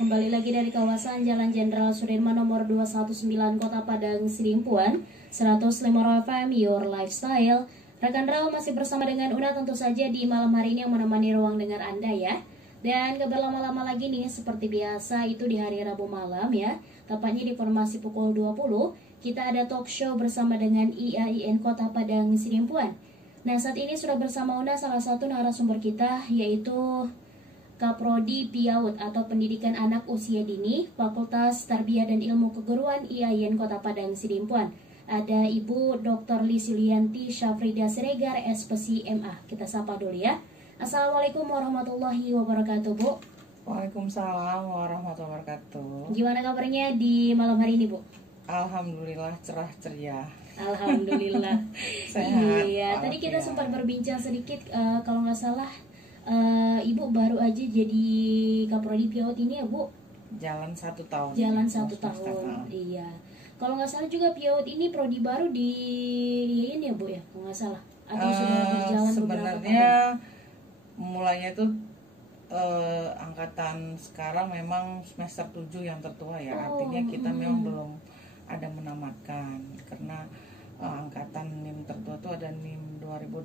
Kembali lagi dari kawasan Jalan Jenderal Sudirman nomor 219 Kota Padang Sidimpuan 105 FM Your Lifestyle. Rekan Rel masih bersama dengan Una tentu saja di malam hari ini yang menemani ruang dengar Anda ya. Dan gak berlama-lama lagi nih, seperti biasa itu di hari Rabu malam ya, tepatnya di formasi pukul 20 kita ada talk show bersama dengan IAIN Kota Padang Sidimpuan. Nah, saat ini sudah bersama Una salah satu narasumber kita, yaitu Kaprodi PIAUD atau Pendidikan Anak Usia Dini, Fakultas Tarbiyah dan Ilmu Keguruan IAIN Kota Padang Sidimpuan. Ada Ibu Dr. Lisilianti Syafrida Siregar, SPSI MA. Kita sapa dulu ya. Assalamualaikum warahmatullahi wabarakatuh, Bu. Waalaikumsalam warahmatullahi wabarakatuh. Gimana kabarnya di malam hari ini, Bu? Alhamdulillah cerah ceria. Alhamdulillah. Sehat. Iya, tadi kita sempat berbincang sedikit, kalau nggak salah Ibu baru aja jadi Kaprodi PIAUD ini ya, Bu? Jalan 1 tahun. Jalan 1 tahun. Iya. Kalau nggak salah juga PIAUD ini prodi baru di ini ya, Bu ya? Kalau nggak salah. Atau sudah berjalan sebenarnya mulainya tuh angkatan sekarang memang semester 7 yang tertua ya. Artinya kita memang belum ada menamatkan karena angkatan NIM tertua itu ada NIM 2018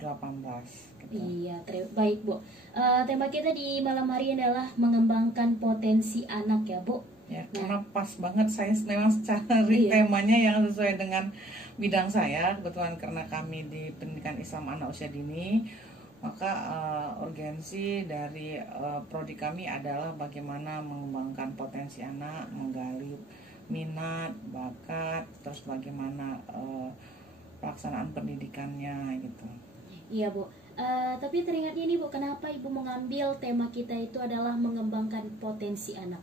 gitu. Iya, baik Bu. Tema kita di malam hari ini adalah mengembangkan potensi anak ya, Bu. Ya, karena pas banget saya memang cari temanya yang sesuai dengan bidang saya. Kebetulan karena kami di Pendidikan Islam Anak Usia Dini, maka urgensi dari prodi kami adalah bagaimana mengembangkan potensi anak, menggali minat, bakat, terus bagaimana pelaksanaan pendidikannya gitu. Iya, Bu. Tapi teringatnya nih, Bu, kenapa Ibu mengambil tema kita itu adalah mengembangkan potensi anak?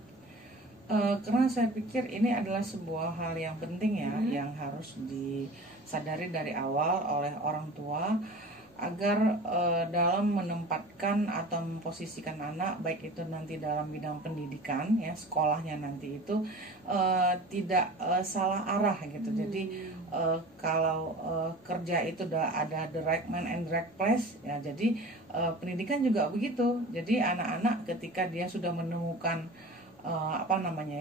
Karena saya pikir ini adalah sebuah hal yang penting ya, yang harus disadari dari awal oleh orang tua agar dalam menempatkan atau memposisikan anak, baik itu nanti dalam bidang pendidikan ya, sekolahnya nanti itu tidak salah arah gitu. Jadi kalau kerja itu udah ada the right man and the right place ya, jadi pendidikan juga begitu. Jadi anak-anak ketika dia sudah menemukan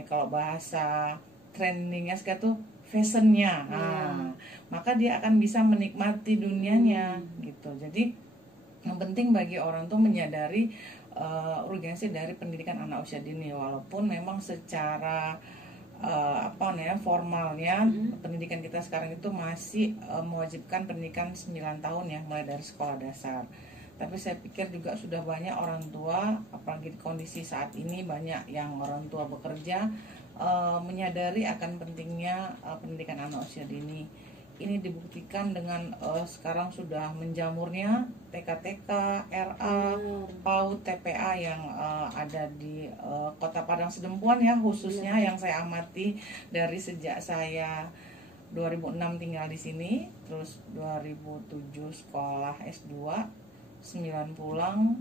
kalau bahasa trainingnya sekarang tuh fashionnya, maka dia akan bisa menikmati dunianya gitu. Jadi yang penting bagi orang tuh menyadari urgensi dari pendidikan anak usia dini, walaupun memang secara formalnya pendidikan kita sekarang itu masih mewajibkan pendidikan 9 tahun ya, mulai dari sekolah dasar. Tapi saya pikir juga sudah banyak orang tua, apalagi di kondisi saat ini banyak yang orang tua bekerja, menyadari akan pentingnya pendidikan anak usia dini. Ini dibuktikan dengan sekarang sudah menjamurnya TK-TK, RA, PAUD, TPA yang ada di Kota Padang Sidimpuan ya, khususnya yang saya amati dari sejak saya 2006 tinggal di sini, terus 2007 sekolah S2, 9 pulang,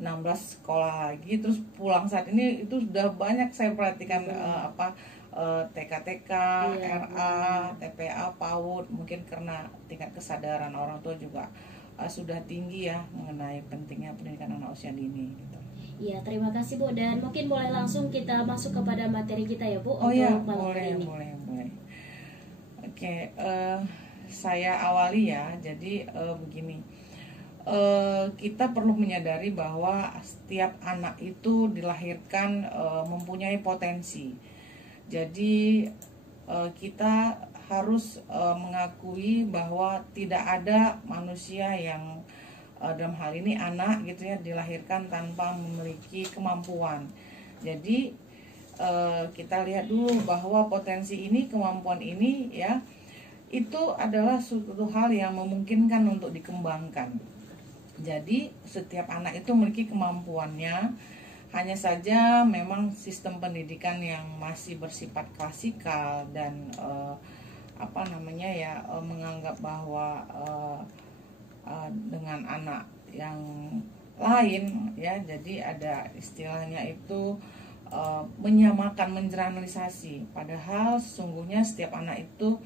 16 sekolah lagi, terus pulang saat ini itu sudah banyak saya perhatikan TK-TK, RA, TPA, PAUD, mungkin karena tingkat kesadaran orang tua juga sudah tinggi ya mengenai pentingnya pendidikan anak usia dini gitu. Iya, terima kasih Bu, dan mungkin boleh langsung kita masuk kepada materi kita ya Bu. Boleh. Oke, saya awali ya. Jadi begini. Kita perlu menyadari bahwa setiap anak itu dilahirkan mempunyai potensi. Jadi kita harus mengakui bahwa tidak ada manusia yang dalam hal ini anak gitu ya, dilahirkan tanpa memiliki kemampuan. Jadi kita lihat dulu bahwa potensi ini, kemampuan ini ya, itu adalah suatu hal yang memungkinkan untuk dikembangkan. Jadi setiap anak itu memiliki kemampuannya, hanya saja memang sistem pendidikan yang masih bersifat klasikal dan menganggap bahwa dengan anak yang lain ya, jadi ada istilahnya itu menyamakan, mengeneralisasi. Padahal sesungguhnya setiap anak itu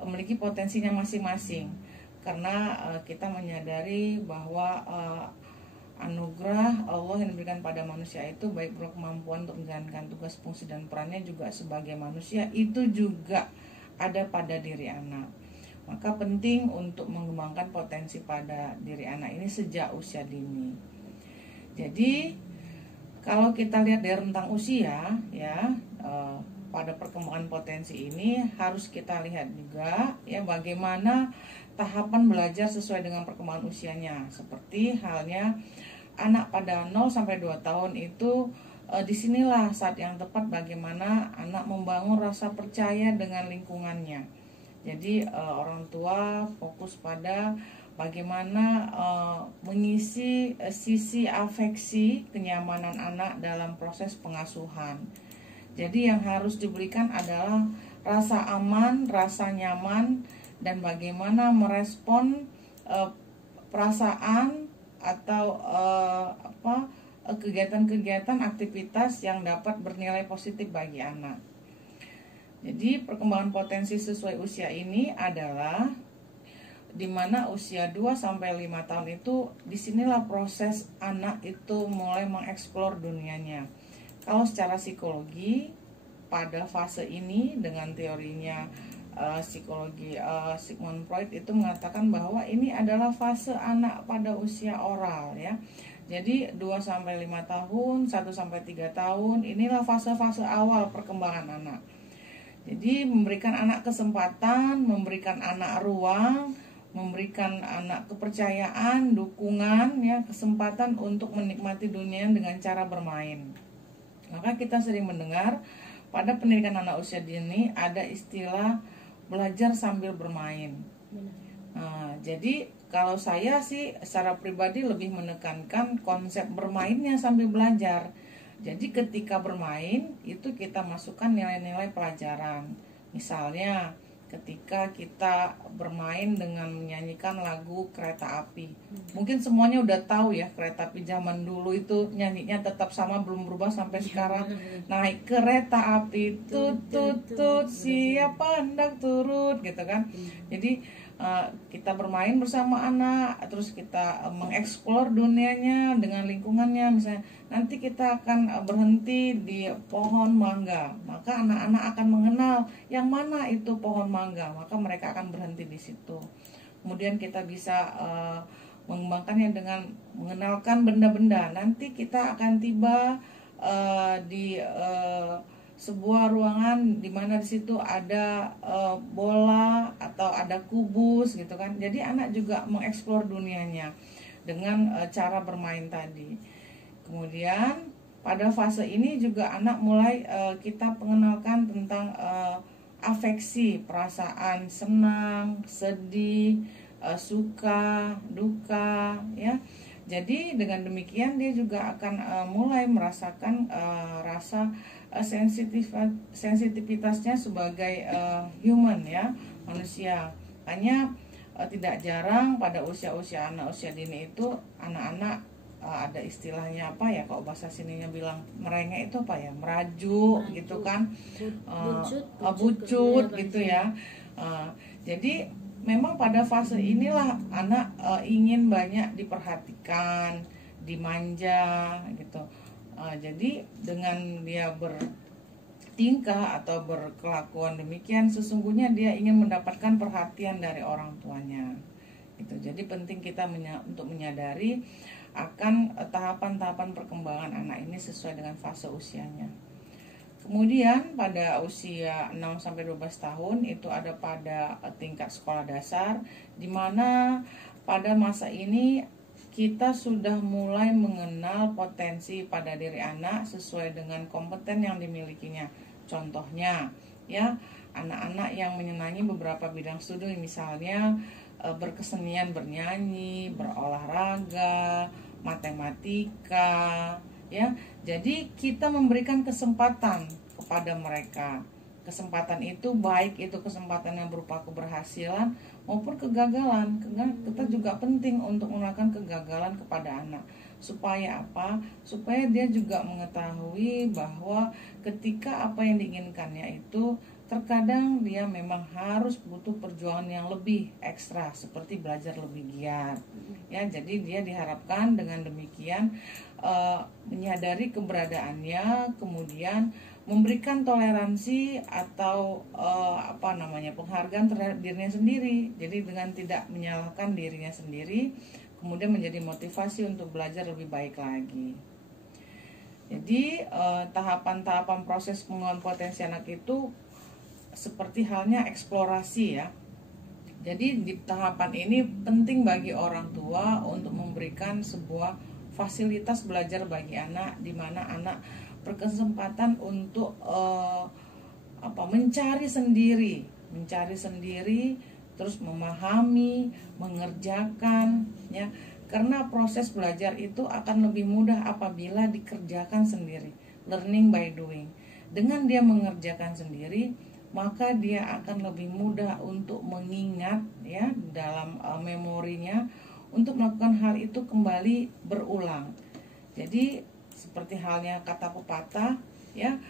memiliki potensinya masing-masing. Karena kita menyadari bahwa anugerah Allah yang diberikan pada manusia itu, baik berupa kemampuan untuk menjalankan tugas, fungsi, dan perannya juga sebagai manusia, itu juga ada pada diri anak. Maka penting untuk mengembangkan potensi pada diri anak ini sejak usia dini. Jadi kalau kita lihat dari rentang usia ya, pada perkembangan potensi ini harus kita lihat juga ya bagaimana tahapan belajar sesuai dengan perkembangan usianya. Seperti halnya anak pada 0 sampai 2 tahun itu disinilah saat yang tepat bagaimana anak membangun rasa percaya dengan lingkungannya. Jadi orang tua fokus pada bagaimana mengisi sisi afeksi kenyamanan anak dalam proses pengasuhan. Jadi yang harus diberikan adalah rasa aman, rasa nyaman, dan bagaimana merespon perasaan atau kegiatan-kegiatan aktivitas yang dapat bernilai positif bagi anak. Jadi perkembangan potensi sesuai usia ini adalah di mana usia 2 sampai 5 tahun itu disinilah proses anak itu mulai mengeksplor dunianya. Kalau secara psikologi pada fase ini dengan teorinya psikologi Sigmund Freud itu mengatakan bahwa ini adalah fase anak pada usia oral ya. Jadi 2 sampai 5 tahun, 1 sampai 3 tahun inilah fase-fase awal perkembangan anak. Jadi memberikan anak kesempatan, memberikan anak ruang, memberikan anak kepercayaan, dukungan ya, kesempatan untuk menikmati dunia dengan cara bermain. Maka kita sering mendengar pada pendidikan anak usia dini ada istilah belajar sambil bermain. Jadi kalau saya sih secara pribadi lebih menekankan konsep bermainnya sambil belajar. Jadi ketika bermain itu kita masukkan nilai-nilai pelajaran. Misalnya ketika kita bermain dengan menyanyikan lagu Kereta Api. Mungkin semuanya udah tahu ya, Kereta Api zaman dulu itu nyanyinya tetap sama, belum berubah sampai sekarang. Naik kereta api, tut tut tut, siapa hendak turut, gitu kan. Jadi kita bermain bersama anak, terus kita mengeksplor dunianya dengan lingkungannya. Misalnya nanti kita akan berhenti di pohon mangga, maka anak-anak akan mengenal yang mana itu pohon mangga, maka mereka akan berhenti di situ. Kemudian kita bisa mengembangkannya dengan mengenalkan benda-benda. Nanti kita akan tiba di sebuah ruangan di mana di situ ada bola atau ada kubus gitu kan. Jadi anak juga mengeksplor dunianya dengan cara bermain tadi. Kemudian pada fase ini juga anak mulai kita pengenalkan tentang afeksi, perasaan senang, sedih, suka, duka ya. Jadi dengan demikian dia juga akan mulai merasakan rasa sensitivitasnya sebagai human ya, manusia. Hanya tidak jarang pada usia-usia anak usia dini itu anak-anak ada istilahnya apa ya, kalau bahasa sininya bilang merengek itu apa ya, merajuk gitu kan, bucut gitu ya. Jadi memang pada fase inilah anak ingin banyak diperhatikan, dimanja gitu. Jadi dengan dia bertingkah atau berkelakuan demikian, sesungguhnya dia ingin mendapatkan perhatian dari orang tuanya. Gitu. Jadi penting kita untuk menyadari akan tahapan-tahapan perkembangan anak ini sesuai dengan fase usianya. Kemudian pada usia 6 sampai 12 tahun itu ada pada tingkat sekolah dasar, di mana pada masa ini kita sudah mulai mengenal potensi pada diri anak sesuai dengan kompeten yang dimilikinya. Contohnya, ya, anak-anak yang menyenangi beberapa bidang studi, misalnya berkesenian bernyanyi, berolahraga, matematika, ya. Jadi kita memberikan kesempatan kepada mereka. Kesempatan itu baik itu kesempatan yang berupa keberhasilan maupun kegagalan. Kita juga penting untuk melakukan kegagalan kepada anak. Supaya apa? Supaya dia juga mengetahui bahwa ketika apa yang diinginkannya itu terkadang dia memang harus butuh perjuangan yang lebih ekstra, seperti belajar lebih giat. Ya, jadi dia diharapkan dengan demikian menyadari keberadaannya, kemudian memberikan toleransi atau penghargaan terhadap dirinya sendiri. Jadi dengan tidak menyalahkan dirinya sendiri, kemudian menjadi motivasi untuk belajar lebih baik lagi. Jadi tahapan-tahapan proses pengembangan potensi anak itu seperti halnya eksplorasi ya. Jadi di tahapan ini penting bagi orang tua untuk memberikan sebuah fasilitas belajar bagi anak, di mana anak berkesempatan untuk mencari sendiri, terus memahami, mengerjakan, ya. Karena proses belajar itu akan lebih mudah apabila dikerjakan sendiri, learning by doing. Dengan dia mengerjakan sendiri, maka dia akan lebih mudah untuk mengingat ya dalam memorinya untuk melakukan hal itu kembali berulang. Jadi seperti halnya kata pepatah ya,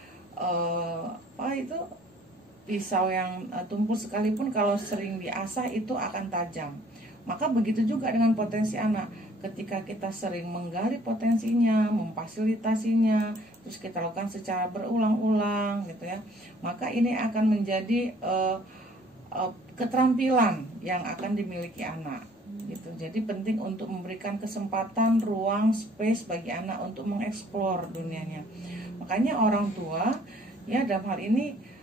pisau yang tumpul sekalipun kalau sering diasah itu akan tajam. Maka begitu juga dengan potensi anak. Ketika kita sering menggali potensinya, memfasilitasinya, terus kita lakukan secara berulang-ulang gitu ya, maka ini akan menjadi keterampilan yang akan dimiliki anak gitu. Jadi penting untuk memberikan kesempatan, ruang, space bagi anak untuk mengeksplor dunianya. Makanya orang tua ya dalam hal ini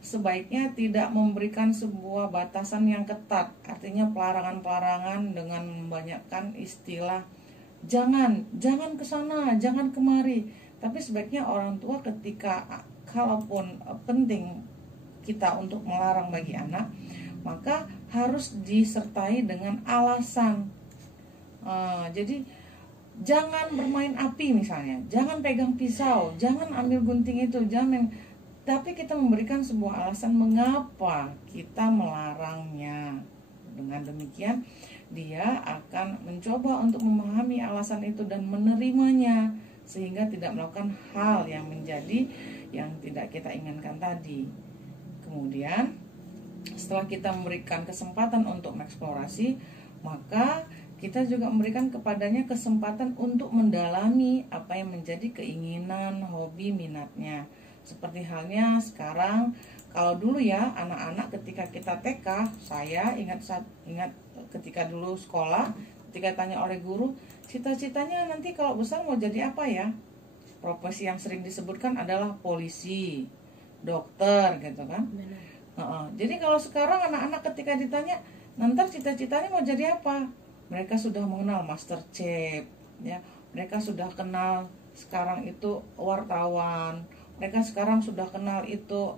sebaiknya tidak memberikan sebuah batasan yang ketat, artinya pelarangan-pelarangan dengan membanyakkan istilah jangan ke sana, jangan kemari. Tapi sebaiknya orang tua ketika kalaupun penting kita untuk melarang bagi anak, maka harus disertai dengan alasan. Jadi jangan bermain api misalnya, jangan pegang pisau, jangan ambil gunting itu, jangan. Tapi kita memberikan sebuah alasan mengapa kita melarangnya. Dengan demikian dia akan mencoba untuk memahami alasan itu dan menerimanya, sehingga tidak melakukan hal yang tidak kita inginkan tadi. Kemudian setelah kita memberikan kesempatan untuk mengeksplorasi, maka kita juga memberikan kepadanya kesempatan untuk mendalami apa yang menjadi keinginan, hobi, minatnya. Seperti halnya sekarang, kalau dulu ya anak-anak ketika kita TK, saya ingat ketika dulu sekolah, ketika tanya oleh guru, cita-citanya nanti kalau besar mau jadi apa ya? Profesi yang sering disebutkan adalah polisi, dokter gitu kan. Jadi kalau sekarang anak-anak ketika ditanya, nanti cita-citanya mau jadi apa? Mereka sudah mengenal master chef, ya. Mereka sudah kenal sekarang itu wartawan. Mereka sekarang sudah kenal itu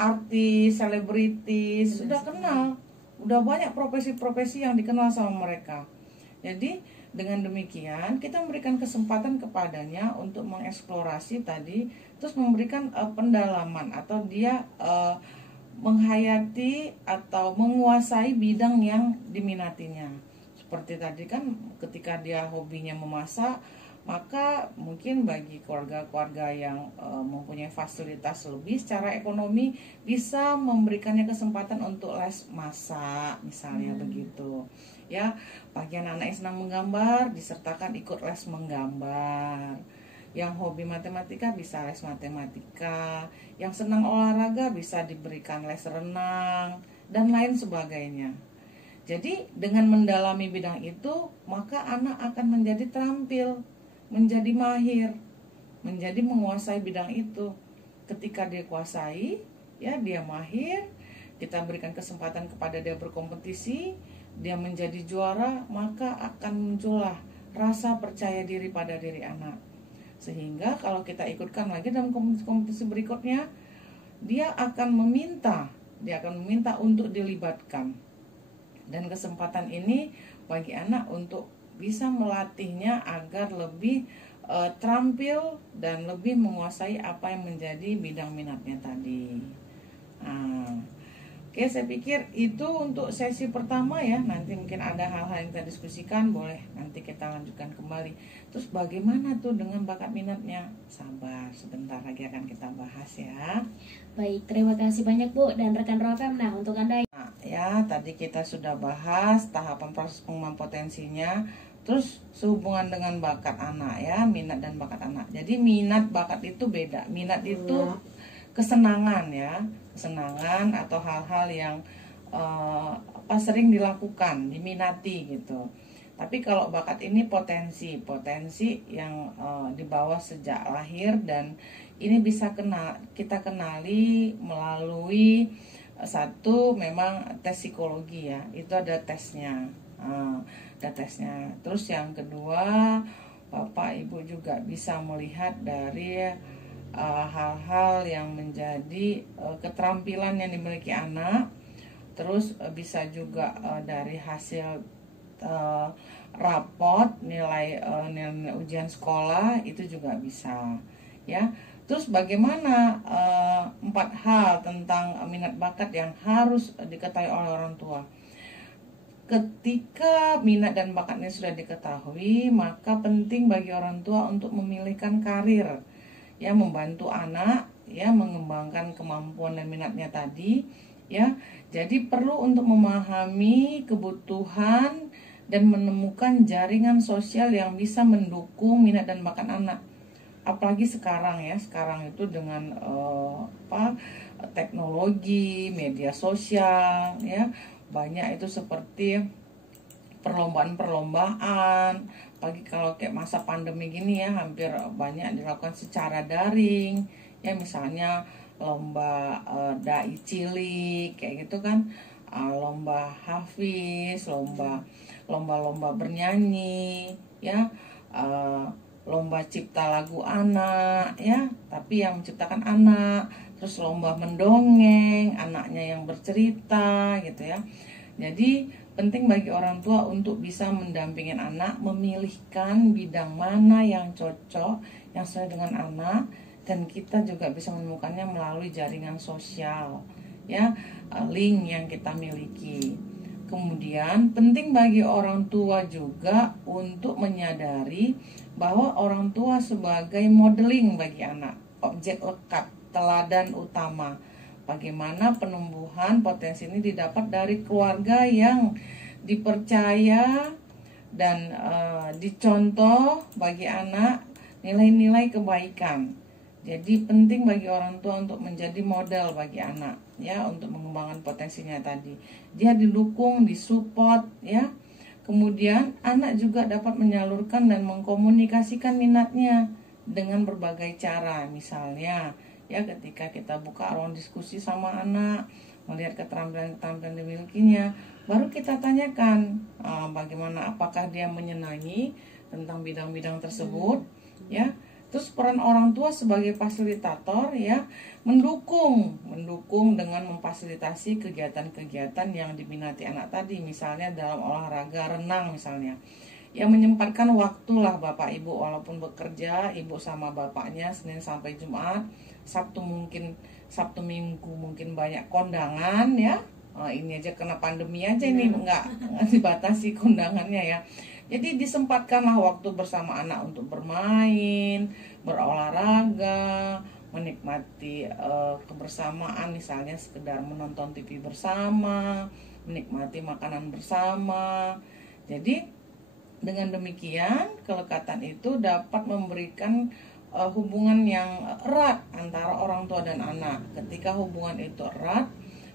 artis, selebritis, sudah kenal. Udah banyak profesi-profesi yang dikenal sama mereka. Jadi dengan demikian kita memberikan kesempatan kepadanya untuk mengeksplorasi tadi, terus memberikan pendalaman atau dia menghayati atau menguasai bidang yang diminatinya. Seperti tadi kan ketika dia hobinya memasak, maka mungkin bagi keluarga-keluarga yang mempunyai fasilitas lebih secara ekonomi bisa memberikannya kesempatan untuk les masak misalnya begitu. Ya, bagi anak-anak yang senang menggambar disertakan ikut les menggambar. Yang hobi matematika bisa les matematika, yang senang olahraga bisa diberikan les renang dan lain sebagainya. Jadi dengan mendalami bidang itu, maka anak akan menjadi terampil, menjadi mahir, menjadi menguasai bidang itu. Ketika dia kuasai, ya dia mahir, kita berikan kesempatan kepada dia berkompetisi, dia menjadi juara, maka akan muncullah rasa percaya diri pada diri anak. Sehingga kalau kita ikutkan lagi dalam kompetisi berikutnya, dia akan meminta untuk dilibatkan. Dan kesempatan ini bagi anak untuk bisa melatihnya agar lebih terampil dan lebih menguasai apa yang menjadi bidang minatnya tadi. Oke, Oke, saya pikir itu untuk sesi pertama ya. Nanti mungkin ada hal-hal yang kita diskusikan, boleh nanti kita lanjutkan kembali. Terus bagaimana tuh dengan bakat minatnya? Sabar, sebentar lagi akan kita bahas ya. Baik, terima kasih banyak Bu dan rekan Raw FM. Nah, untuk Anda Nah, ya, tadi kita sudah bahas tahapan proses pengembangan potensinya. Terus sehubungan dengan bakat anak ya, minat dan bakat anak. Jadi minat bakat itu beda. Minat itu kesenangan ya, kesenangan atau hal-hal yang sering dilakukan, diminati gitu. Tapi kalau bakat ini potensi yang dibawa sejak lahir, dan ini bisa kita kenali melalui satu memang tes psikologi ya, itu ada tesnya. Terus yang kedua, Bapak Ibu juga bisa melihat dari hal-hal yang menjadi keterampilan yang dimiliki anak. Terus bisa juga dari hasil rapot nilai ujian sekolah, itu juga bisa ya. Terus bagaimana 4 hal tentang minat bakat yang harus diketahui oleh orang tua. Ketika minat dan bakatnya sudah diketahui, maka penting bagi orang tua untuk memilihkan karir ya, membantu anak ya mengembangkan kemampuan dan minatnya tadi ya. Jadi perlu untuk memahami kebutuhan dan menemukan jaringan sosial yang bisa mendukung minat dan bakat anak. Apalagi sekarang ya, sekarang itu dengan teknologi, media sosial ya, banyak itu seperti perlombaan-perlombaan. Pagi kalau kayak masa pandemi gini ya, hampir banyak dilakukan secara daring ya, misalnya lomba dai cilik kayak gitu kan, lomba hafiz, lomba bernyanyi ya, lomba cipta lagu anak ya, tapi yang menciptakan anak. Terus lomba mendongeng, anaknya yang bercerita gitu ya. Jadi penting bagi orang tua untuk bisa mendampingin anak, memilihkan bidang mana yang cocok, yang sesuai dengan anak, dan kita juga bisa menemukannya melalui jaringan sosial ya, link yang kita miliki. Kemudian penting bagi orang tua juga untuk menyadari bahwa orang tua sebagai modeling bagi anak, objek lekat, teladan utama. Bagaimana penumbuhan potensi ini didapat dari keluarga yang dipercaya dan dicontoh bagi anak nilai-nilai kebaikan. Jadi penting bagi orang tua untuk menjadi model bagi anak ya, untuk mengembangkan potensinya tadi. Dia didukung, disupport ya. Kemudian anak juga dapat menyalurkan dan mengkomunikasikan minatnya dengan berbagai cara. Misalnya ya, ketika kita buka ruang diskusi sama anak, melihat keterampilan-keterampilan dimilikinya, baru kita tanyakan bagaimana, apakah dia menyenangi tentang bidang-bidang tersebut ya. Terus peran orang tua sebagai fasilitator ya, mendukung dengan memfasilitasi kegiatan-kegiatan yang diminati anak tadi. Misalnya dalam olahraga renang misalnya, ya menyempatkan waktu lah Bapak Ibu, walaupun bekerja Ibu sama bapaknya Senin sampai Jumat, Sabtu Minggu mungkin banyak kondangan ya. Ini aja kena pandemi aja ini nggak dibatasi kondangannya ya. Jadi disempatkanlah waktu bersama anak untuk bermain, berolahraga, menikmati kebersamaan, misalnya sekedar menonton TV bersama, menikmati makanan bersama. Jadi dengan demikian kelekatan itu dapat memberikan hubungan yang erat antara orang tua dan anak. Ketika hubungan itu erat,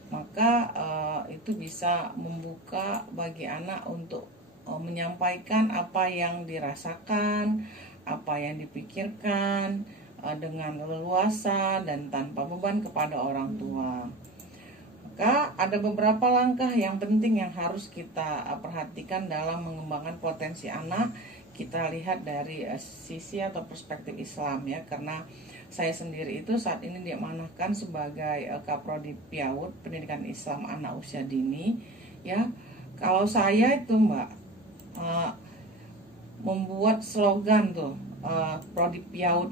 maka itu bisa membuka bagi anak untuk menyampaikan apa yang dirasakan, apa yang dipikirkan dengan leluasa dan tanpa beban kepada orang tua. Maka ada beberapa langkah yang penting yang harus kita perhatikan dalam mengembangkan potensi anak. Kita lihat dari sisi atau perspektif Islam ya, karena saya sendiri itu saat ini diamanahkan sebagai Kaprodi PIAUD, Pendidikan Islam Anak Usia Dini ya. Kalau saya itu Mbak membuat slogan tuh Prodi PIAUD.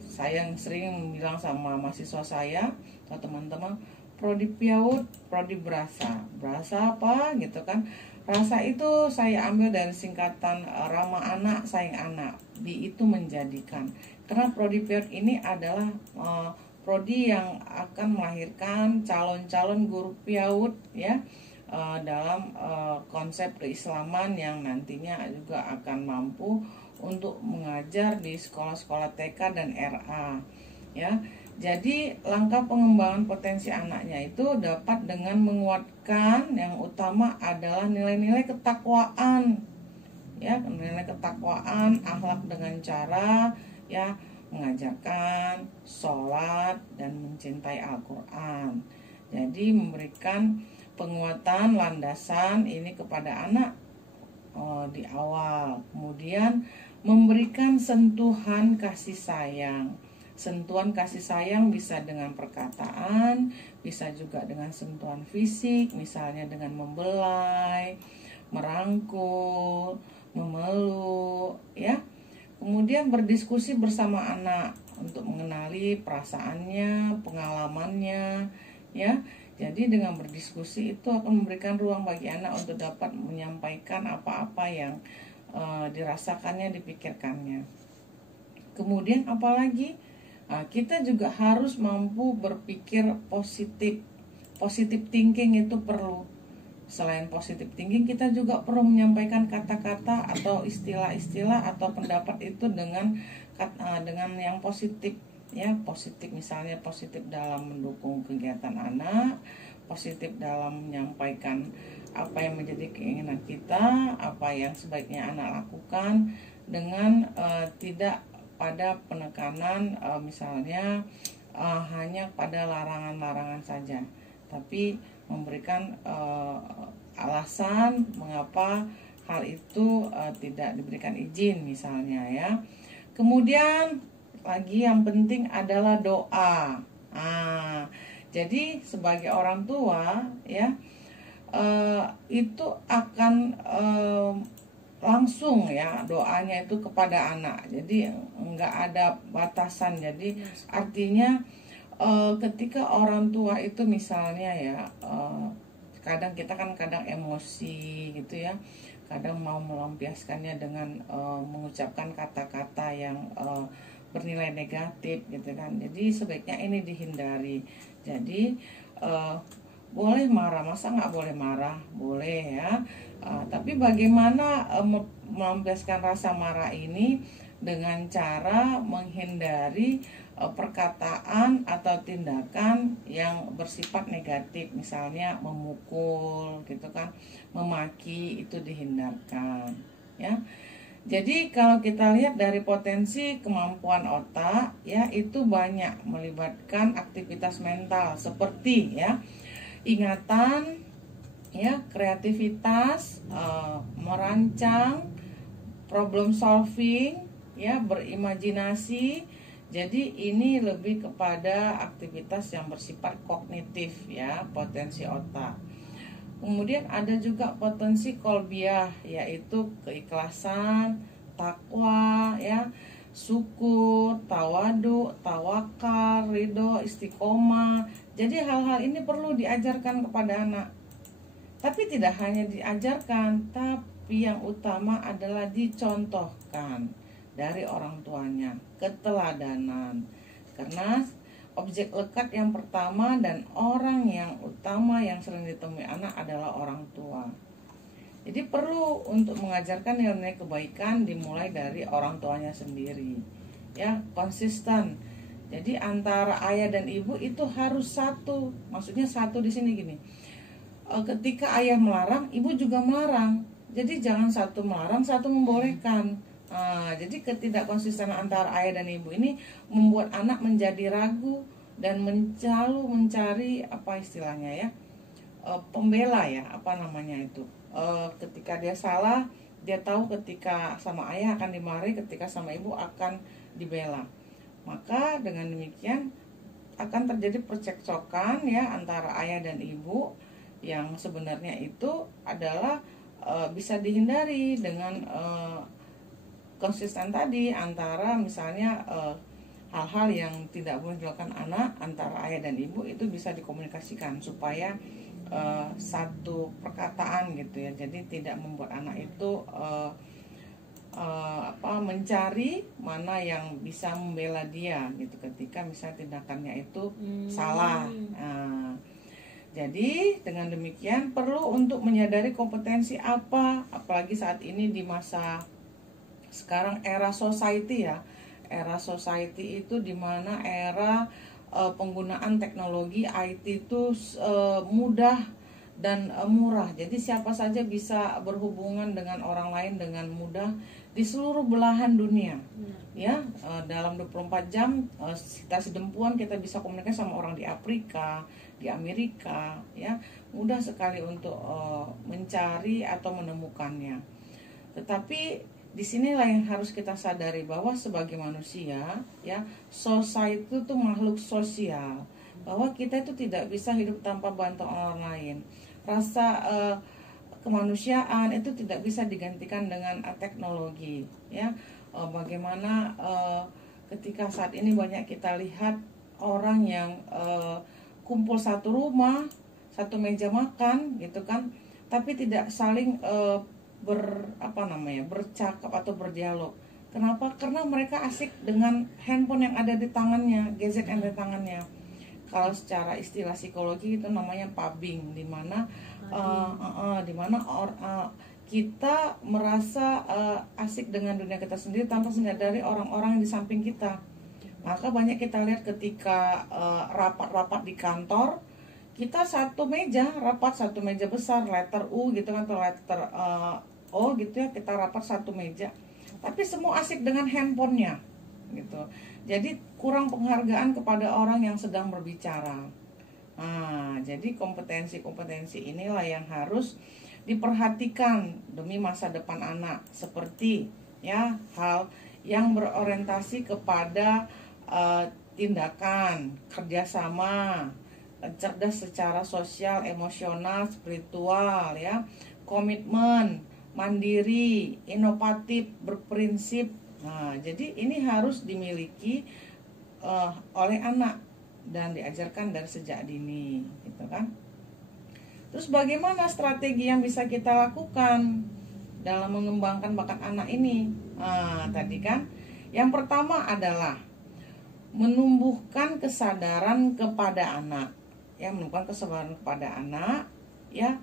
Saya yang sering bilang sama mahasiswa saya atau teman-teman, prodi PIAUD, prodi berasa. Berasa apa gitu kan? Rasa itu saya ambil dari singkatan ramah anak, sayang anak. B itu menjadikan. Karena prodi PIAUD ini adalah prodi yang akan melahirkan calon-calon guru PIAUD ya, dalam konsep keislaman yang nantinya juga akan mampu untuk mengajar di sekolah-sekolah TK dan RA ya. Jadi langkah pengembangan potensi anaknya itu dapat dengan menguatkan, yang utama adalah nilai-nilai ketakwaan ya, nilai ketakwaan, akhlak dengan cara ya mengajarkan sholat dan mencintai Al-Quran. Jadi memberikan penguatan landasan ini kepada anak di awal. Kemudian memberikan sentuhan kasih sayang. Sentuhan kasih sayang bisa dengan perkataan, bisa juga dengan sentuhan fisik, misalnya dengan membelai, merangkul, memeluk, ya. Kemudian berdiskusi bersama anak untuk mengenali perasaannya, pengalamannya, ya. Jadi dengan berdiskusi itu akan memberikan ruang bagi anak untuk dapat menyampaikan apa-apa yang dirasakannya, dipikirkannya. Kemudian apalagi? Kita juga harus mampu berpikir positif. Positive thinking itu perlu. Selain positive thinking, kita juga perlu menyampaikan kata-kata atau istilah-istilah atau pendapat itu dengan yang positif ya. Positif, misalnya positif dalam mendukung kegiatan anak, positif dalam menyampaikan apa yang menjadi keinginan kita, apa yang sebaiknya anak lakukan, dengan tidak pada penekanan misalnya hanya pada larangan-larangan saja, tapi memberikan alasan mengapa hal itu tidak diberikan izin misalnya ya. Kemudian lagi yang penting adalah doa. Jadi sebagai orang tua ya, itu akan langsung ya doanya itu kepada anak, jadi nggak ada batasan. Jadi artinya ketika orang tua itu misalnya ya, kadang kita kan kadang emosi gitu ya, kadang mau melampiaskannya dengan mengucapkan kata-kata yang bernilai negatif gitu kan. Jadi sebaiknya ini dihindari. Jadi boleh marah, masa nggak boleh marah? Boleh ya. Tapi bagaimana melampiaskan rasa marah ini dengan cara menghindari perkataan atau tindakan yang bersifat negatif, misalnya memukul gitu kan, memaki, itu dihindarkan ya. Jadi kalau kita lihat dari potensi kemampuan otak ya, itu banyak melibatkan aktivitas mental seperti ya ingatan ya, kreativitas, merancang, problem solving ya, berimajinasi. Jadi ini lebih kepada aktivitas yang bersifat kognitif ya, potensi otak. Kemudian ada juga potensi kolbiah, yaitu keikhlasan, takwa ya, syukur, tawadu, tawakal, ridho, istiqomah. Jadi hal-hal ini perlu diajarkan kepada anak. Tapi tidak hanya diajarkan, tapi yang utama adalah dicontohkan dari orang tuanya, keteladanan. Karena objek lekat yang pertama dan orang yang utama yang sering ditemui anak adalah orang tua. Jadi perlu untuk mengajarkan nilai-nilai kebaikan dimulai dari orang tuanya sendiri. Ya, konsisten. Jadi antara ayah dan ibu itu harus satu. Maksudnya satu di sini gini. Ketika ayah melarang, ibu juga melarang. Jadi jangan satu melarang, satu membolehkan. Jadi ketidakkonsistenan antara ayah dan ibu ini membuat anak menjadi ragu dan selalu mencari apa istilahnya ya, pembela ya, apa namanya itu. Ketika dia salah, dia tahu ketika sama ayah akan dimarahi, ketika sama ibu akan dibela. Maka dengan demikian akan terjadi percekcokan ya antara ayah dan ibu, yang sebenarnya itu adalah bisa dihindari dengan konsisten tadi, antara misalnya hal-hal yang tidak boleh dilakukan anak antara ayah dan ibu itu bisa dikomunikasikan supaya satu perkataan gitu ya, jadi tidak membuat anak itu mencari mana yang bisa membela dia gitu ketika misalnya tindakannya itu salah. Jadi dengan demikian perlu untuk menyadari kompetensi apa, apalagi saat ini di masa sekarang era society ya, era society itu dimana era penggunaan teknologi IT itu mudah dan murah. Jadi siapa saja bisa berhubungan dengan orang lain dengan mudah di seluruh belahan dunia. Ya, dalam 24 jam kita sedempuan kita bisa komunikasi sama orang di Afrika, di Amerika, ya. Mudah sekali untuk mencari atau menemukannya. Tetapi disinilah yang harus kita sadari bahwa sebagai manusia, ya, society itu makhluk sosial, bahwa kita itu tidak bisa hidup tanpa bantuan orang lain. Rasa kemanusiaan itu tidak bisa digantikan dengan teknologi, ya. Bagaimana ketika saat ini banyak kita lihat orang yang kumpul satu rumah, satu meja makan, gitu kan, tapi tidak saling bercakap atau berdialog. Kenapa? Karena mereka asik dengan handphone yang ada di tangannya, gadget yang ada di tangannya. Kalau secara istilah psikologi itu namanya pubbing, dimana kita merasa asik dengan dunia kita sendiri tanpa menyadari orang-orang yang di samping kita. Maka banyak kita lihat ketika rapat-rapat di kantor, kita satu meja besar, letter U gitu kan, atau letter O gitu ya, kita rapat satu meja, tapi semua asik dengan handphonenya gitu. Jadi kurang penghargaan kepada orang yang sedang berbicara. Jadi kompetensi inilah yang harus diperhatikan demi masa depan anak, seperti ya hal yang berorientasi kepada tindakan, kerjasama, cerdas secara sosial, emosional, spiritual, ya, komitmen, mandiri, inovatif, berprinsip. Jadi ini harus dimiliki oleh anak dan diajarkan dari sejak dini, gitu kan. Terus bagaimana strategi yang bisa kita lakukan dalam mengembangkan bakat anak ini? Tadi kan, yang pertama adalah menumbuhkan kesadaran kepada anak, ya, menumbuhkan kesadaran kepada anak, ya.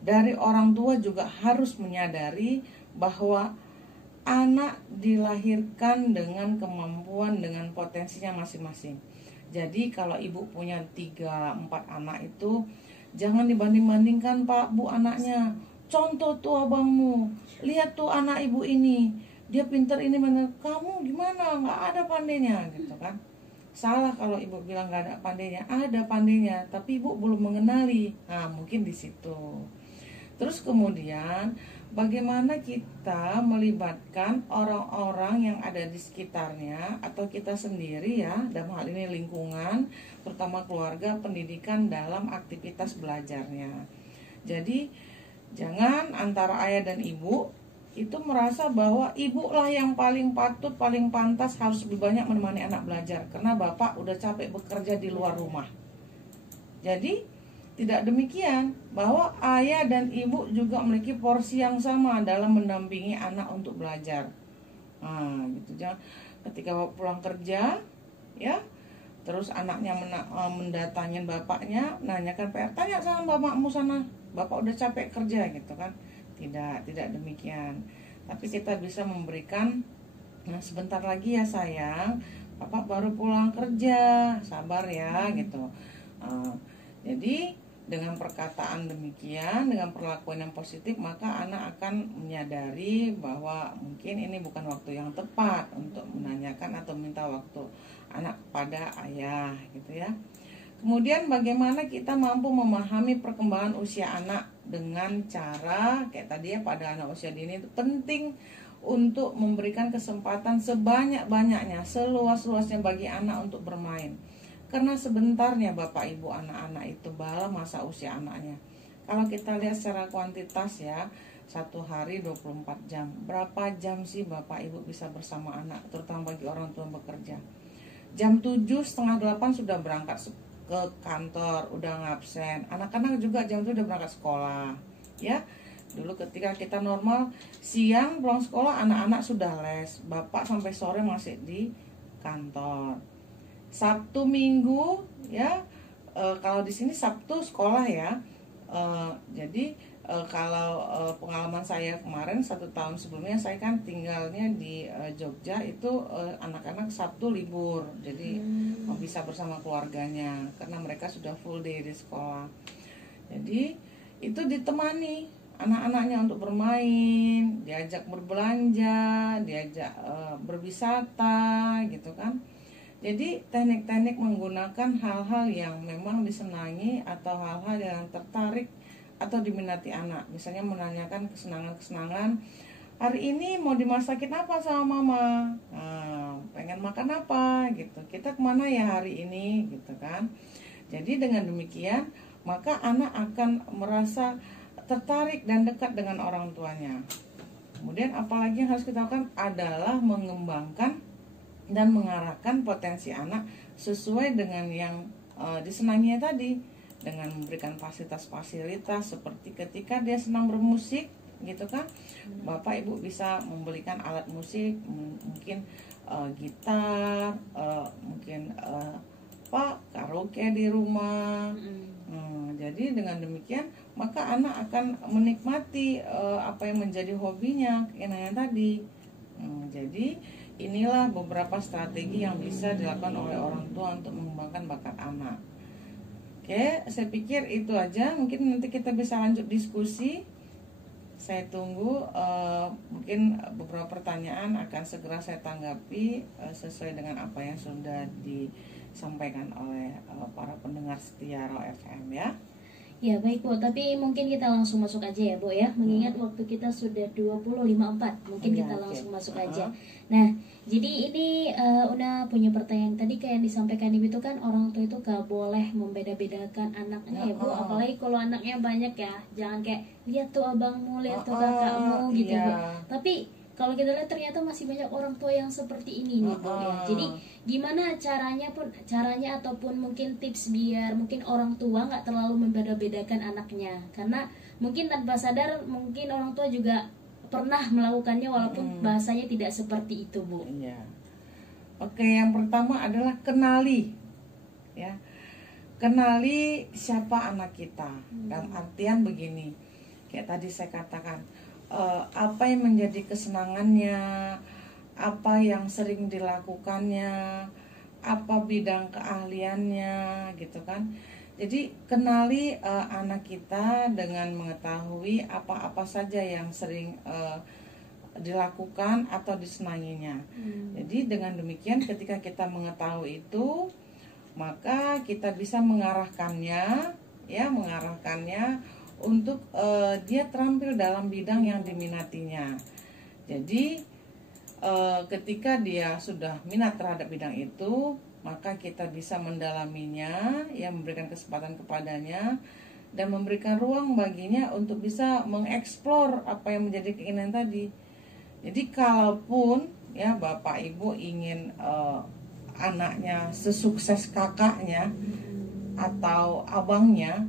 Dari orang tua juga harus menyadari bahwa anak dilahirkan dengan kemampuan, dengan potensinya masing-masing. Jadi kalau ibu punya 3-4 anak itu jangan dibanding-bandingkan, Pak, Bu, anaknya. Contoh tuh abangmu, lihat tuh anak ibu ini, dia pinter ini, mana kamu gimana, nggak ada pandainya gitu kan. Salah kalau ibu bilang nggak ada pandainya, ada pandainya, tapi ibu belum mengenali. Mungkin di situ. Terus kemudian bagaimana kita melibatkan orang-orang yang ada di sekitarnya atau kita sendiri, ya, dalam hal ini lingkungan, terutama keluarga, pendidikan dalam aktivitas belajarnya. Jadi jangan antara ayah dan ibu itu merasa bahwa ibu lah yang paling patut, paling pantas harus lebih banyak menemani anak belajar karena bapak udah capek bekerja di luar rumah. Jadi tidak demikian, bahwa ayah dan ibu juga memiliki porsi yang sama dalam mendampingi anak untuk belajar. Gitu. Jangan ketika pulang kerja, ya, terus anaknya mendatangin bapaknya, nanyakan PR, tanya sama bapakmu sana, bapak udah capek kerja gitu kan. Tidak demikian. Tapi kita bisa memberikan, sebentar lagi ya sayang, bapak baru pulang kerja, sabar ya gitu. Jadi dengan perkataan demikian, dengan perlakuan yang positif, maka anak akan menyadari bahwa mungkin ini bukan waktu yang tepat untuk menanyakan atau minta waktu anak pada ayah, gitu ya. Kemudian bagaimana kita mampu memahami perkembangan usia anak dengan cara kayak tadi ya, pada anak usia dini itu penting untuk memberikan kesempatan sebanyak-banyaknya, seluas-luasnya bagi anak untuk bermain. Karena sebentarnya Bapak Ibu anak-anak itu bala masa usia anaknya. Kalau kita lihat secara kuantitas ya, satu hari 24 jam. Berapa jam sih Bapak Ibu bisa bersama anak, terutama bagi orang tua bekerja? jam 7 setengah 8 sudah berangkat ke kantor, udah ngabsen. Anak-anak juga jam 7 udah berangkat sekolah, ya. Dulu ketika kita normal, siang pulang sekolah anak-anak sudah les, bapak sampai sore masih di kantor. Sabtu Minggu ya, kalau di sini Sabtu sekolah ya. Jadi kalau pengalaman saya kemarin 1 tahun sebelumnya, saya kan tinggalnya di Jogja, itu anak-anak Sabtu libur, jadi bisa bersama keluarganya karena mereka sudah full day di sekolah. Jadi itu ditemani anak-anaknya untuk bermain, diajak berbelanja, diajak berwisata gitu kan. Jadi teknik-teknik menggunakan hal-hal yang memang disenangi atau hal-hal yang tertarik atau diminati anak. Misalnya menanyakan kesenangan-kesenangan, hari ini mau dimasakin apa sama mama, pengen makan apa gitu, kita kemana ya hari ini gitu kan. Jadi dengan demikian maka anak akan merasa tertarik dan dekat dengan orang tuanya. Kemudian apalagi yang harus kita lakukan adalah mengembangkan dan mengarahkan potensi anak sesuai dengan yang disenanginya tadi, dengan memberikan fasilitas-fasilitas seperti ketika dia senang bermusik gitu kan, bapak ibu bisa membelikan alat musik, mungkin gitar, mungkin karaoke di rumah. Jadi dengan demikian maka anak akan menikmati apa yang menjadi hobinya, keinginannya tadi. Jadi inilah beberapa strategi yang bisa dilakukan oleh orang tua untuk mengembangkan bakat anak. Oke, saya pikir itu aja. Mungkin nanti kita bisa lanjut diskusi. Saya tunggu, mungkin beberapa pertanyaan akan segera saya tanggapi sesuai dengan apa yang sudah disampaikan oleh para pendengar setia Raw FM ya. Ya baik Bu, tapi mungkin kita langsung masuk aja ya Bu ya, mengingat waktu kita sudah 20.54, mungkin kita langsung masuk aja. Nah, jadi ini Una punya pertanyaan tadi kayak yang disampaikan Ibu itu kan orang tua itu gak boleh membeda-bedakan anaknya ya Bu, apalagi kalau anaknya banyak ya, jangan kayak lihat tuh abangmu, lihat tuh kakakmu gitu Bu. Tapi kalau kita lihat ternyata masih banyak orang tua yang seperti ini nih Bu ya. Jadi gimana caranya ataupun mungkin tips biar mungkin orang tua nggak terlalu membeda-bedakan anaknya, karena mungkin tanpa sadar mungkin orang tua juga pernah melakukannya walaupun bahasanya tidak seperti itu Bu. Iya. Oke, yang pertama adalah kenali ya. Kenali siapa anak kita. Dalam artian begini, kayak tadi saya katakan, apa yang menjadi kesenangannya, apa yang sering dilakukannya, apa bidang keahliannya gitu kan. Jadi kenali anak kita dengan mengetahui apa-apa saja yang sering dilakukan atau disenanginya. Jadi dengan demikian ketika kita mengetahui itu, maka kita bisa mengarahkannya untuk dia terampil dalam bidang yang diminatinya. Jadi ketika dia sudah minat terhadap bidang itu, maka kita bisa mendalaminya, ya, memberikan kesempatan kepadanya dan memberikan ruang baginya untuk bisa mengeksplor apa yang menjadi keinginan tadi. Jadi kalaupun ya bapak ibu ingin anaknya sesukses kakaknya atau abangnya,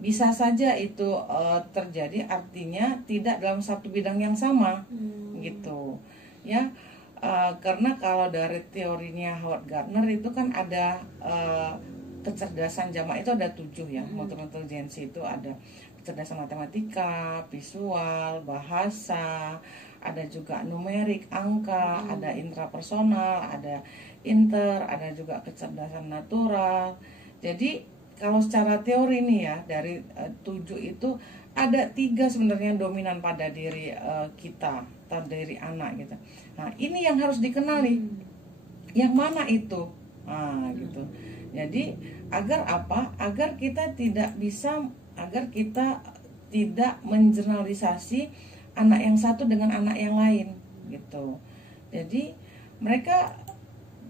bisa saja itu terjadi, artinya tidak dalam satu bidang yang sama gitu ya. Karena kalau dari teorinya Howard Gardner itu kan ada kecerdasan jamak itu ada 7 ya. Multiple intelligence itu ada kecerdasan matematika, visual, bahasa, ada juga numerik, angka, ada intrapersonal, ada ada juga kecerdasan natural. Jadi kalau secara teori nih ya, dari 7 itu ada 3 sebenarnya yang dominan pada diri kita, atau diri anak gitu. Nah ini yang harus dikenali, yang mana itu, gitu. Jadi agar apa? Agar kita tidak mengeneralisasi anak yang satu dengan anak yang lain gitu. Jadi mereka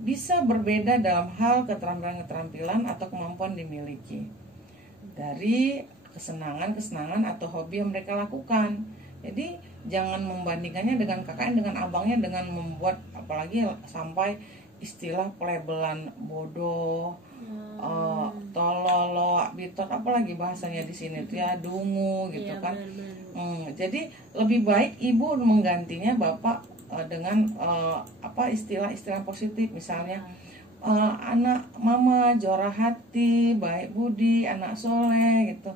bisa berbeda dalam hal keterampilan atau kemampuan dimiliki dari kesenangan atau hobi yang mereka lakukan. Jadi jangan membandingkannya dengan kakaknya, dengan abangnya, dengan membuat apalagi sampai istilah pelabelan bodoh, tololo, bitot, apalagi bahasanya di sini tuh ya, dungu gitu kan. Jadi lebih baik ibu menggantinya bapak dengan istilah-istilah positif, misalnya anak mama jorah hati, baik budi, anak soleh gitu.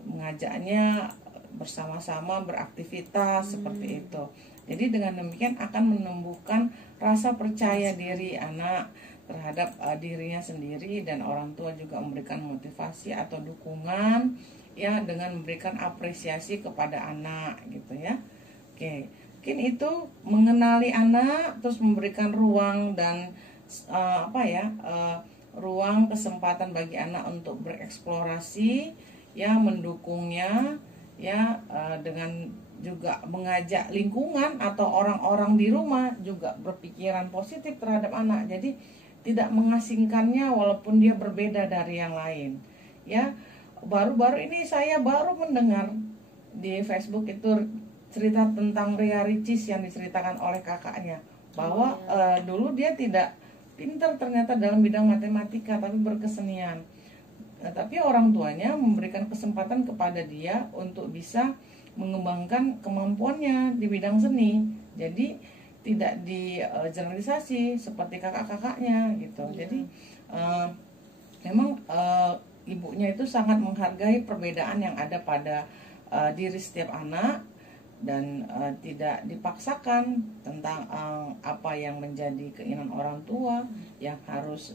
Mengajaknya bersama-sama beraktivitas seperti itu. Jadi dengan demikian akan menumbuhkan rasa percaya diri anak terhadap dirinya sendiri, dan orang tua juga memberikan motivasi atau dukungan ya dengan memberikan apresiasi kepada anak gitu ya. Oke, mungkin itu mengenali anak, terus memberikan ruang dan ruang kesempatan bagi anak untuk bereksplorasi ya, mendukungnya ya, dengan juga mengajak lingkungan atau orang-orang di rumah juga berpikiran positif terhadap anak. Jadi tidak mengasingkannya walaupun dia berbeda dari yang lain. Ya, baru-baru ini saya baru mendengar di Facebook itu cerita tentang Ria Ricis yang diceritakan oleh kakaknya, bahwa dulu dia tidak pintar ternyata dalam bidang matematika tapi berkesenian. Nah, tapi orang tuanya memberikan kesempatan kepada dia untuk bisa mengembangkan kemampuannya di bidang seni. Jadi tidak digeneralisasi seperti kakak-kakaknya gitu. Jadi memang ibunya itu sangat menghargai perbedaan yang ada pada diri setiap anak, dan tidak dipaksakan tentang apa yang menjadi keinginan orang tua yang harus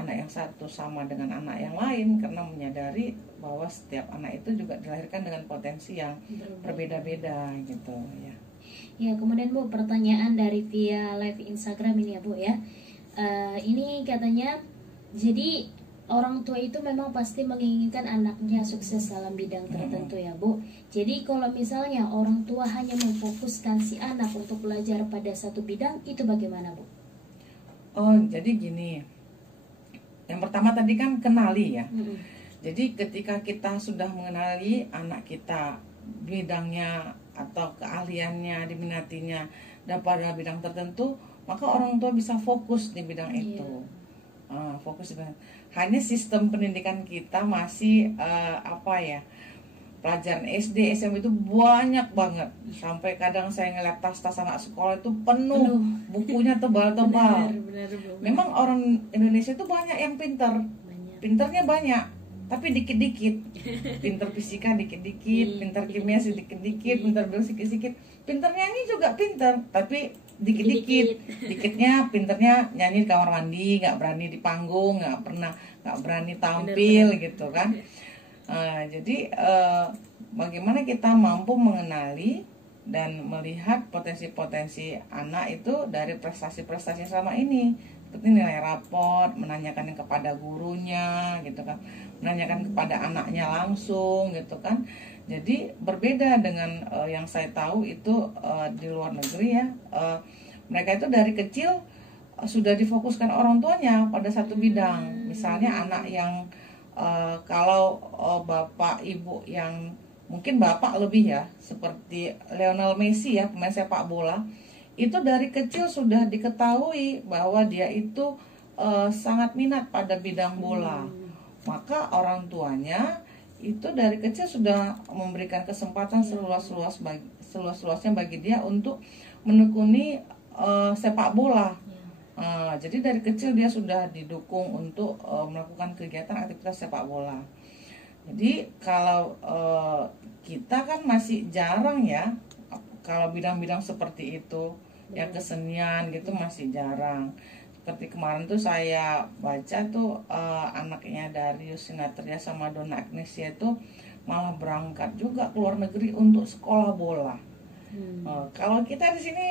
anak yang satu sama dengan anak yang lain, karena menyadari bahwa setiap anak itu juga dilahirkan dengan potensi yang berbeda-beda gitu ya. Ya, kemudian Bu, pertanyaan dari via live Instagram ini ya Bu ya. Ini katanya, jadi orang tua itu memang pasti menginginkan anaknya sukses dalam bidang tertentu ya Bu. Jadi kalau misalnya orang tua hanya memfokuskan si anak untuk belajar pada satu bidang, itu bagaimana Bu? Oh, jadi gini. Yang pertama tadi kan kenali ya. Jadi ketika kita sudah mengenali anak kita, bidangnya atau keahliannya, diminatinya dan pada bidang tertentu, maka orang tua bisa fokus di bidang itu. Fokus di bidang. Hanya sistem pendidikan kita masih pelajaran SD, SMP itu banyak banget. Sampai kadang saya ngeliat tas-tas anak sekolah itu penuh. Bukunya tebal-tebal. Memang orang Indonesia itu banyak yang pintar. Pintarnya banyak, tapi dikit-dikit. Pintar fisika dikit-dikit, pintar kimia sedikit-dikit, pintar biologi sedikit-sedikit. Pintar nyanyi juga pintar, tapi dikit-dikit. Dikitnya pintarnya nyanyi di kamar mandi, nggak berani di panggung, nggak berani tampil gitu kan. Jadi bagaimana kita mampu mengenali dan melihat potensi-potensi anak itu dari prestasi-prestasi selama ini, seperti nilai raport, menanyakan kepada gurunya gitu kan, menanyakan kepada anaknya langsung gitu kan. Jadi berbeda dengan yang saya tahu itu di luar negeri ya, mereka itu dari kecil sudah difokuskan orang tuanya pada satu bidang. Misalnya anak yang kalau bapak ibu yang mungkin bapak lebih ya, seperti Lionel Messi ya, pemain sepak bola, itu dari kecil sudah diketahui bahwa dia itu sangat minat pada bidang bola. Maka orang tuanya itu dari kecil sudah memberikan kesempatan seluas-luasnya bagi dia untuk menekuni sepak bola. Jadi dari kecil dia sudah didukung untuk melakukan kegiatan aktivitas sepak bola. Jadi kalau kita kan masih jarang ya, kalau bidang-bidang seperti itu, yang kesenian gitu masih jarang. Seperti kemarin tuh saya baca tuh anaknya Darius Sinathrya sama Donna Agnesia itu malah berangkat juga ke luar negeri untuk sekolah bola. Kalau kita di sini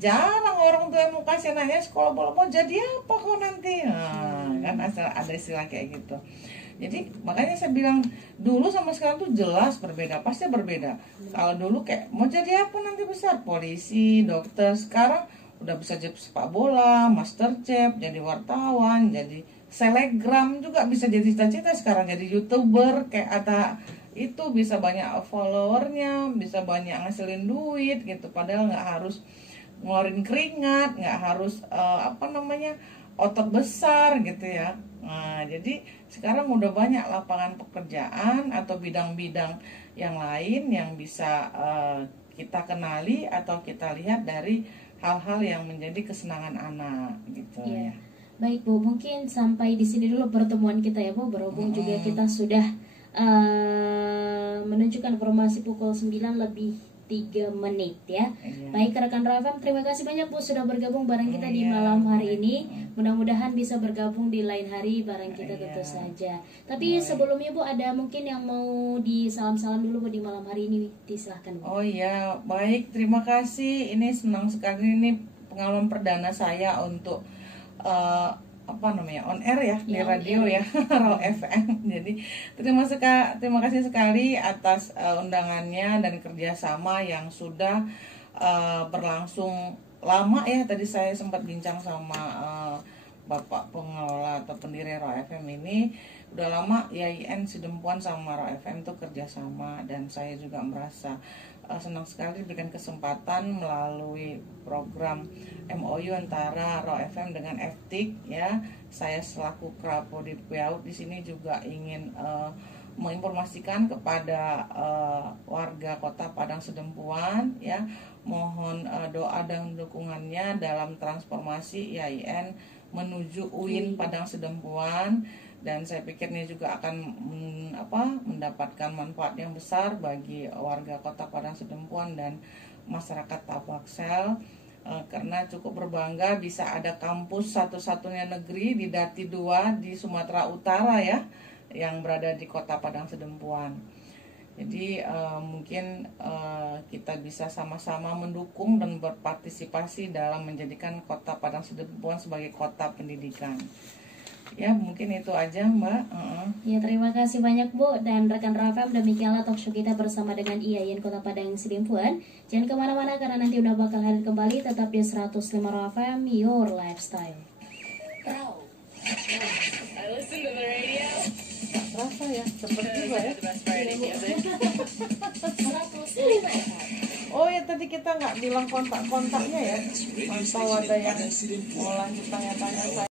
jarang orang tua yang mau kasih anaknya sekolah bola, mau jadi apa kau nanti, kan ada istilah kayak gitu. Jadi makanya saya bilang dulu sama sekarang tuh jelas berbeda, pasti berbeda. Kalau dulu kayak mau jadi apa nanti besar, polisi, dokter, sekarang udah bisa jadi sepak bola, master chef, jadi wartawan, jadi selegram juga bisa jadi cita-cita sekarang, jadi YouTuber kayak ada itu, bisa banyak followernya, bisa banyak ngasilin duit gitu. Padahal nggak harus ngeluarin keringat, nggak harus otot besar gitu ya. Nah, jadi sekarang udah banyak lapangan pekerjaan atau bidang-bidang yang lain yang bisa kita kenali atau kita lihat dari hal-hal yang menjadi kesenangan anak gitu ya. Baik Bu, mungkin sampai di sini dulu pertemuan kita ya Bu. Berhubung juga kita sudah menunjukkan informasi pukul 9 lebih 3 menit ya. Baik rekan Raw FM, terima kasih banyak Bu sudah bergabung bareng kita di malam hari ini. Mudah-mudahan bisa bergabung di lain hari bareng kita tentu saja. Tapi sebelumnya Bu, ada mungkin yang mau disalam-salam dulu Bu di malam hari ini, disilahkan Bu. Oh iya, baik, terima kasih. Ini senang sekali, ini pengalaman perdana saya untuk on air ya, di radio ya, Raw FM. Jadi terima kasih sekali atas undangannya dan kerjasama yang sudah berlangsung lama ya. Tadi saya sempat bincang sama Bapak pengelola atau pendiri Raw FM ini. Udah lama IAIN Sidempuan sama Raw FM itu kerjasama, dan saya juga merasa senang sekali diberikan kesempatan melalui program MOU antara Raw FM dengan FTIK ya. Saya selaku Krapodit Piaut di sini juga ingin menginformasikan kepada warga Kota Padang Sidempuan ya, mohon doa dan dukungannya dalam transformasi IAIN menuju UIN Padang Sidempuan. Dan saya pikir ini juga akan mendapatkan manfaat yang besar bagi warga Kota Padang Sidempuan dan masyarakat Tabaksel, karena cukup berbangga bisa ada kampus satu-satunya negeri di Dati 2 di Sumatera Utara ya, yang berada di Kota Padang Sidempuan. Jadi mungkin kita bisa sama-sama mendukung dan berpartisipasi dalam menjadikan Kota Padang Sidempuan sebagai kota pendidikan. Ya, mungkin itu aja Mbak. Ya, terima kasih banyak Bu. Dan rekan Raw FM, demikianlah talkshow kita bersama dengan IAIN Kota Padang Sidempuan. Jangan kemana-mana karena nanti udah bakal hadir kembali. Tetap di 105 Raw FM, your lifestyle. I listen to the radio. Rasa ya, seperti juga ya. Oh ya, tadi kita nggak bilang kontak-kontaknya ya. Mantau ada yang mau lanjut tanya-tanya saya.